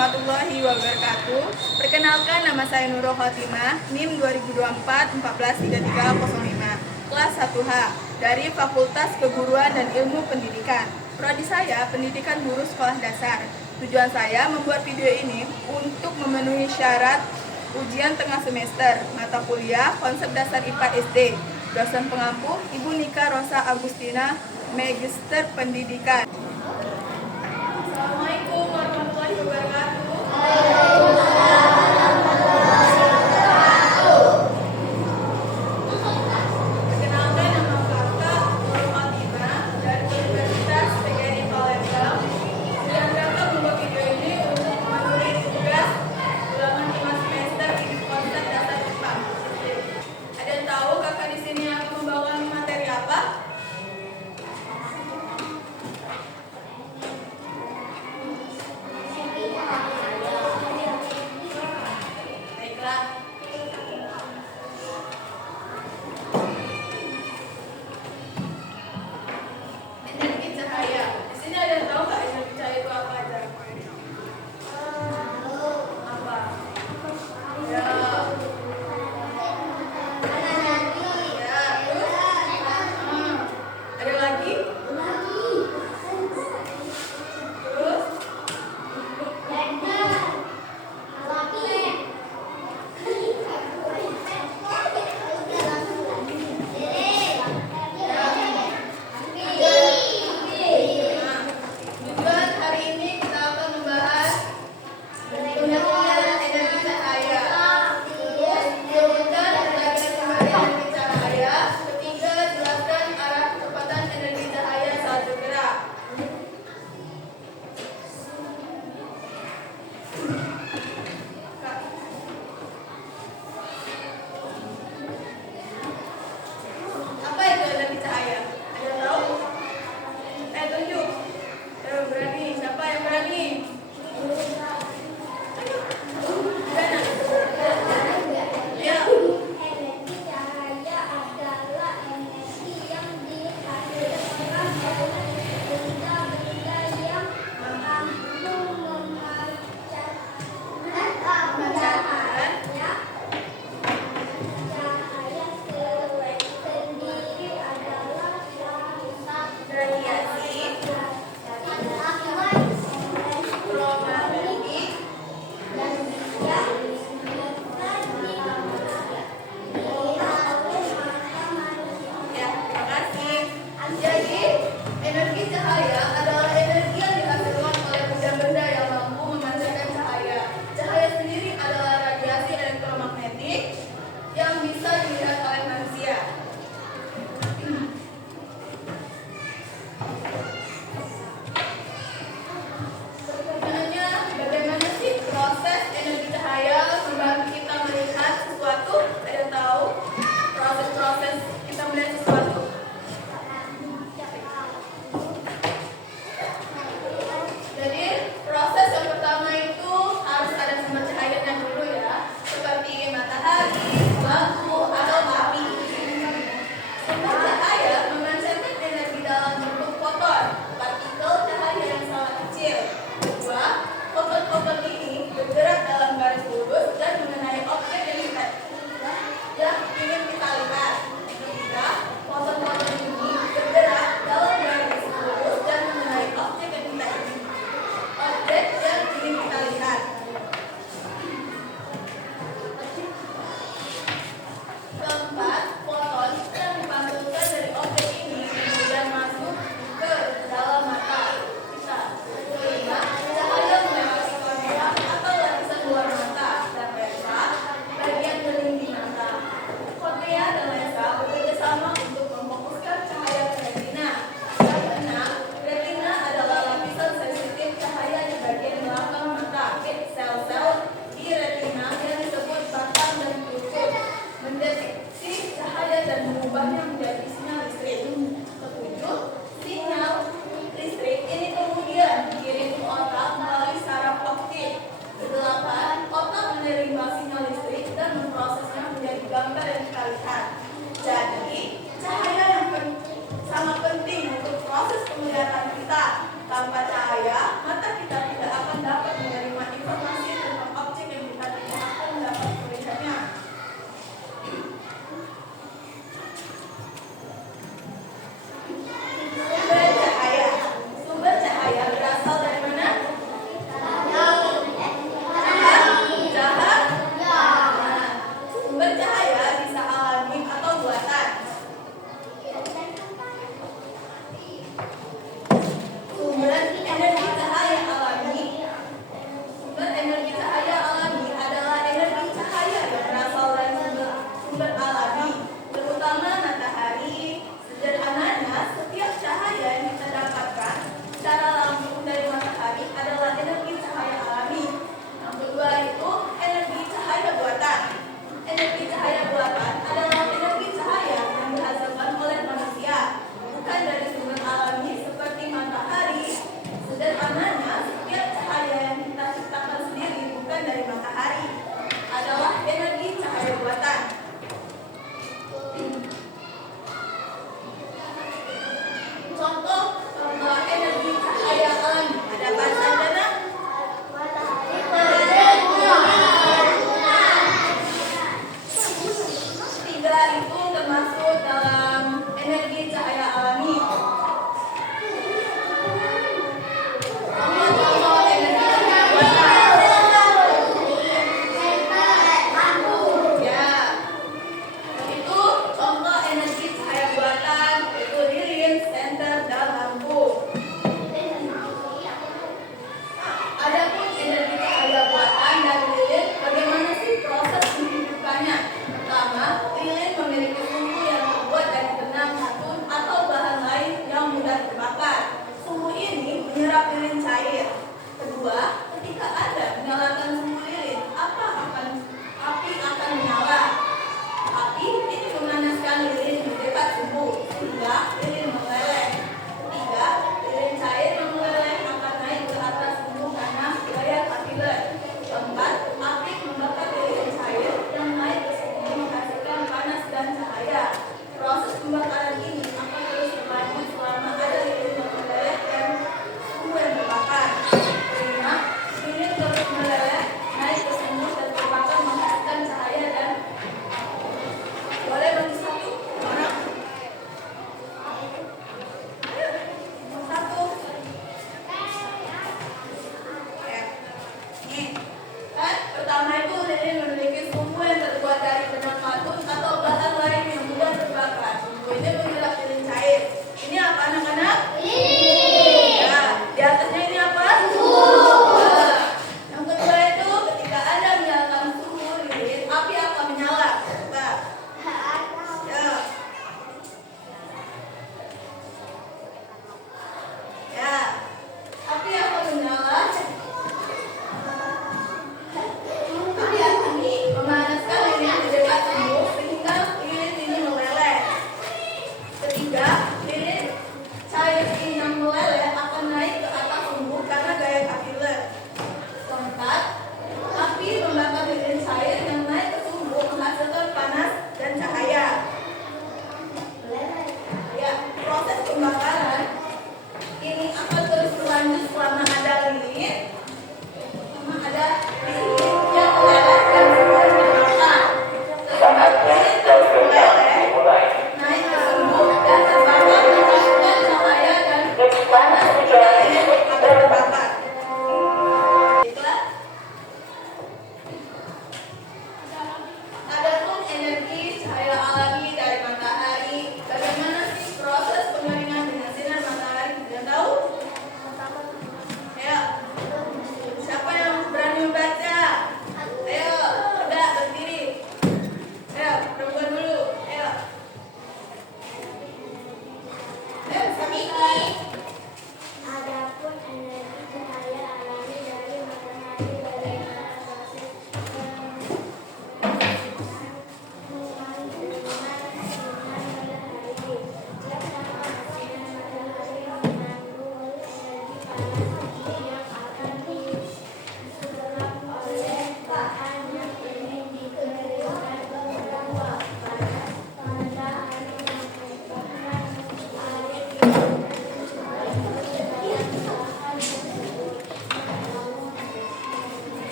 warahmatullahi wabarakatuh. Perkenalkan, nama saya Nurul Khotimah, NIM 2024-143305, kelas 1H, dari Fakultas Keguruan dan Ilmu Pendidikan. Prodi saya Pendidikan Guru Sekolah Dasar. Tujuan saya membuat video ini untuk memenuhi syarat ujian tengah semester, mata kuliah, konsep dasar IPA SD. Dosen pengampu, Ibu Nika Rosa Agustina, Magister Pendidikan. Assalamualaikum warahmatullahi wabarakatuh. Perkenalkan, nama kakak Nurul Khotimah dari Universitas PGRI Palembang. Dan kakak membuat video ini untuk memenuhi tugas ulangan tengah semester di konsep dasar IPA. Ada yang tahu kakak di sini akan membawakan materi apa? Nih, kan pertama itu lilin memiliki sumbu yang terbuat dari benang patung atau bahan lain yang mudah terbakar. Sumbu ini menyerap lilin cair. Ini apa anak-anak? Ya, di atasnya ini apa? Nah, yang kedua itu ketika Anda menyalakan sumbu lilin, api akan menyala. Coba. Ya. Ya. Api akan menyala. Api akan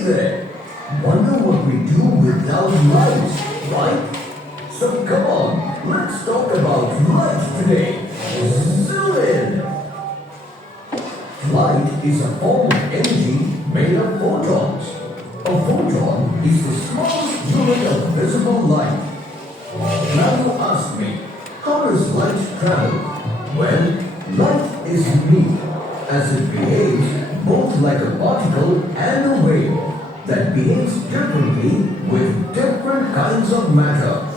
Hey there! Wonder what we do without lights, right? So come on, let's talk about light today. Zoom in! Light is a form of energy made of photons. A photon is the smallest unit of visible light. Now you ask me, how does light travel? Well, light is unique as it behaves both like a particle and a wave that behaves differently with different kinds of matter.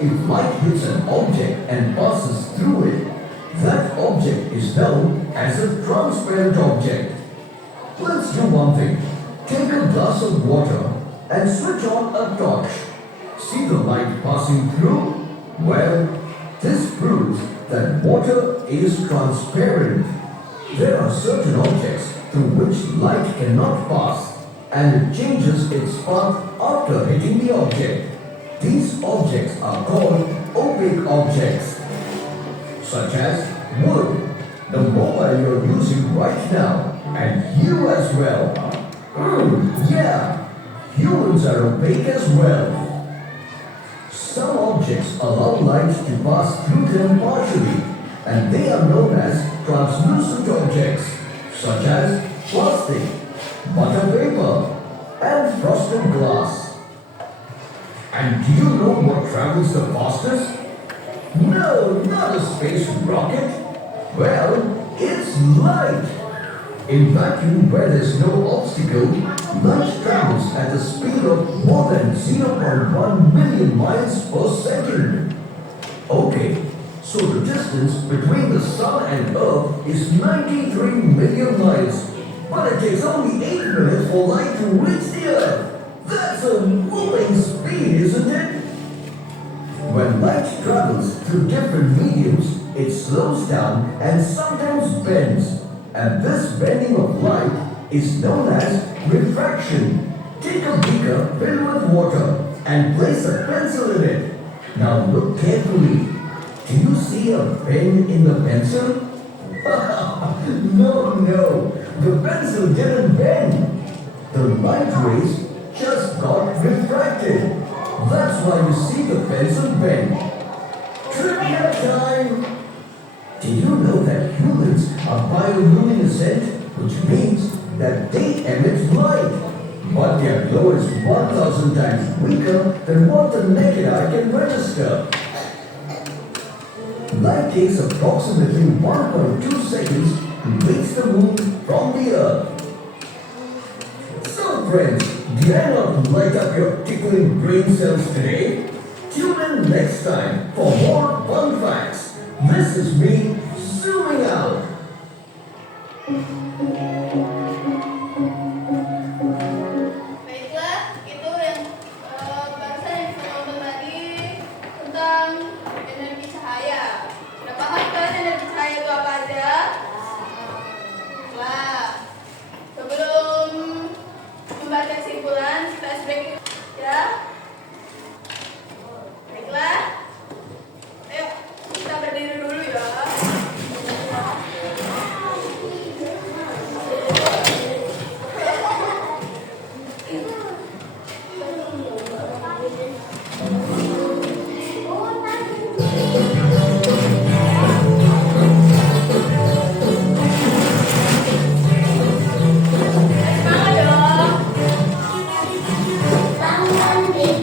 If light hits an object and passes through it, that object is known as a transparent object. Let's do one thing. Take a glass of water and switch on a torch. See the light passing through? Well, this proves that water is transparent. There are certain objects through which light cannot pass, and it changes its path after hitting the object. These objects are called opaque objects, such as wood, the mobile you're using right now, and you as well. Yeah, humans are opaque as well. Some objects allow light to pass through them partially, and they are known as translucent objects, such as plastic, butter paper, and frosted glass. And do you know what travels the fastest? No, not a space rocket. Well, it's light. In vacuum where there's no obstacle, light travels at the speed of more than 0.1 million miles per second. Okay, so the distance between the sun and Earth is 93 million miles. But it takes only 8 minutes for light to reach the Earth. That's a whooping speed, isn't it? When light travels through different mediums, it slows down and sometimes bends. And this bending of light is known as refraction. Take a beaker filled with water and place a pencil in it. Now look carefully. Do you see a bend in the pencil? No. The pencil didn't bend. The light rays just got refracted. That's why you see the pencil bend. Trivia time! Did you know that humans are bioluminescent, which means that they emit light, but their glow is 1,000 times weaker than what the naked eye can register? Light takes approximately 1.2 seconds to reach the moon from the Earth. So friends, dare not light up your tickling brain cells today. Tune in next time for more fun facts. This is me zooming out. Baiklah, itu yang barusan yang kita ngomong tadi tentang energi cahaya. Udah paham kan energi cahaya itu apa aja? Nah, sebelum membaca kesimpulan, kita break ya. Baiklah, ayo kita berdiri dulu ya. Semangat dong.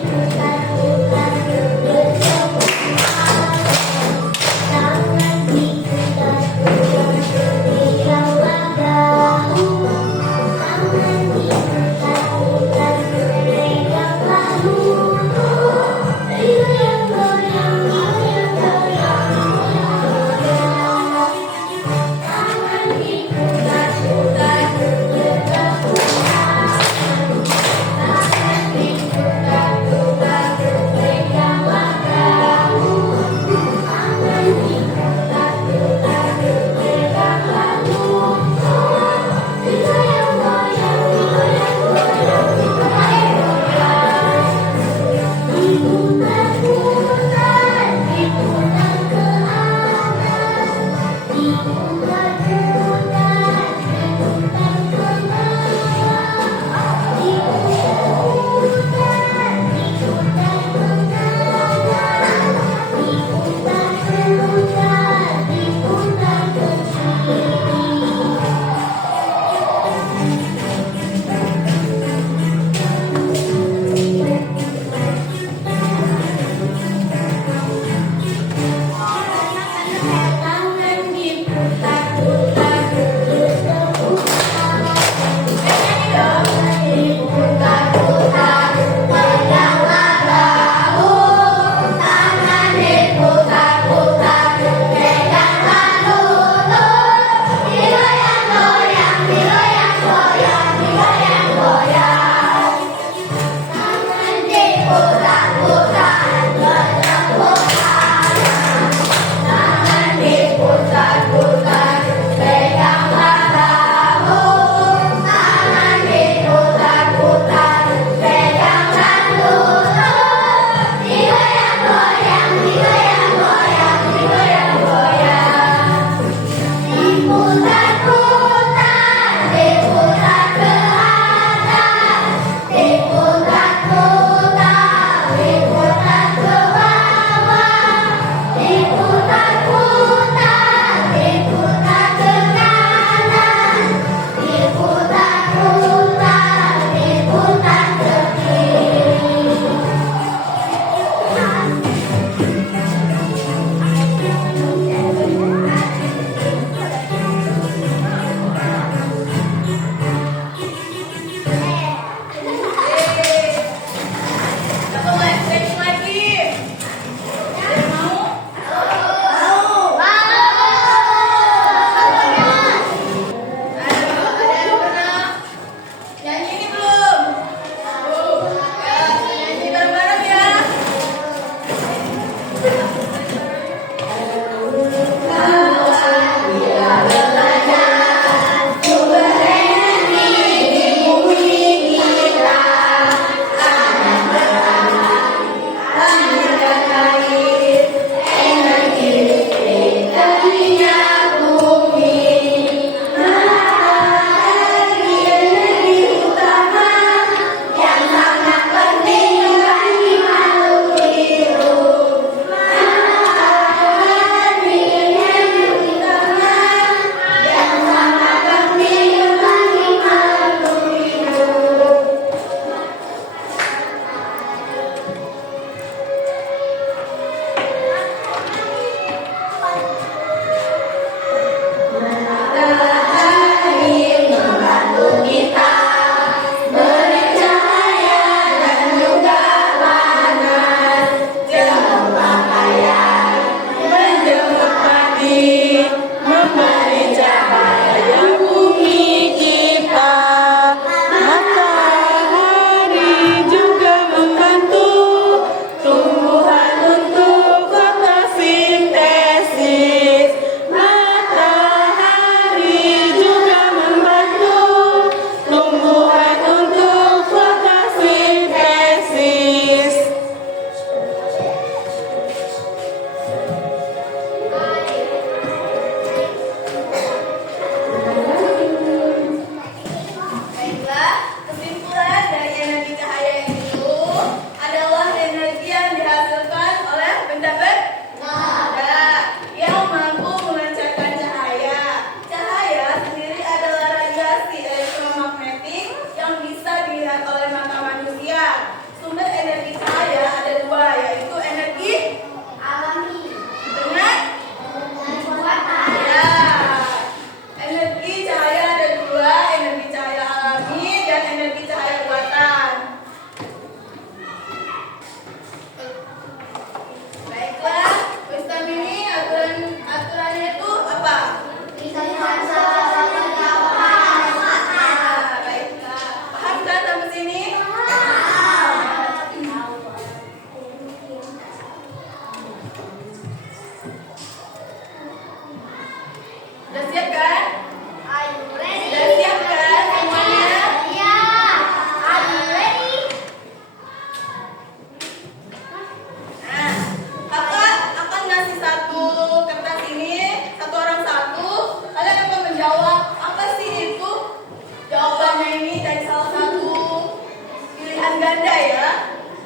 ganda ya.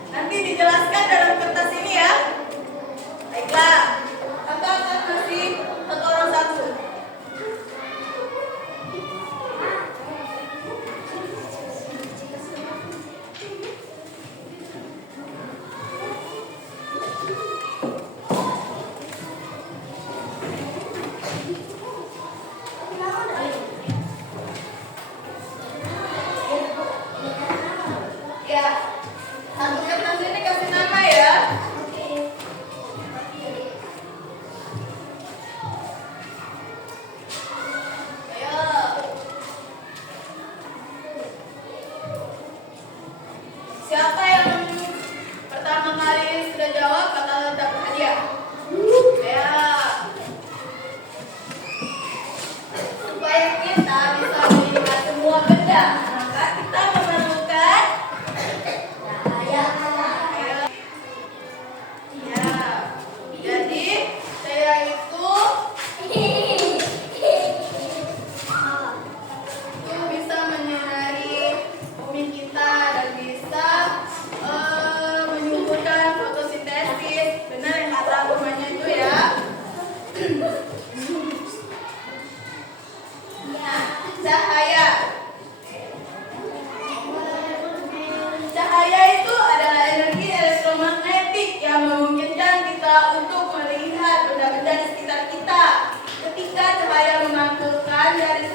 Nanti dijelaskan dalam kertas ini ya. Baiklah, kakak akan kasih satu orang satu. Ya, satu kertas ini kasih nama ya. Ayo. Siapa yang pertama kali sudah jawab bakal dapat hadiah. Ya. Supaya kita bisa melihat semua benda, maka kita memerlukan cahaya. Ya. Jadi saya itu bisa menyinari bumi kita dan bisa menyuburkan fotosintesis. Benar yang kata rumahnya itu ya. Nah, cahaya. Cahaya itu adalah energi elektromagnetik yang memungkinkan kita untuk melihat benda-benda di sekitar kita. Ketika cahaya memantulkan dari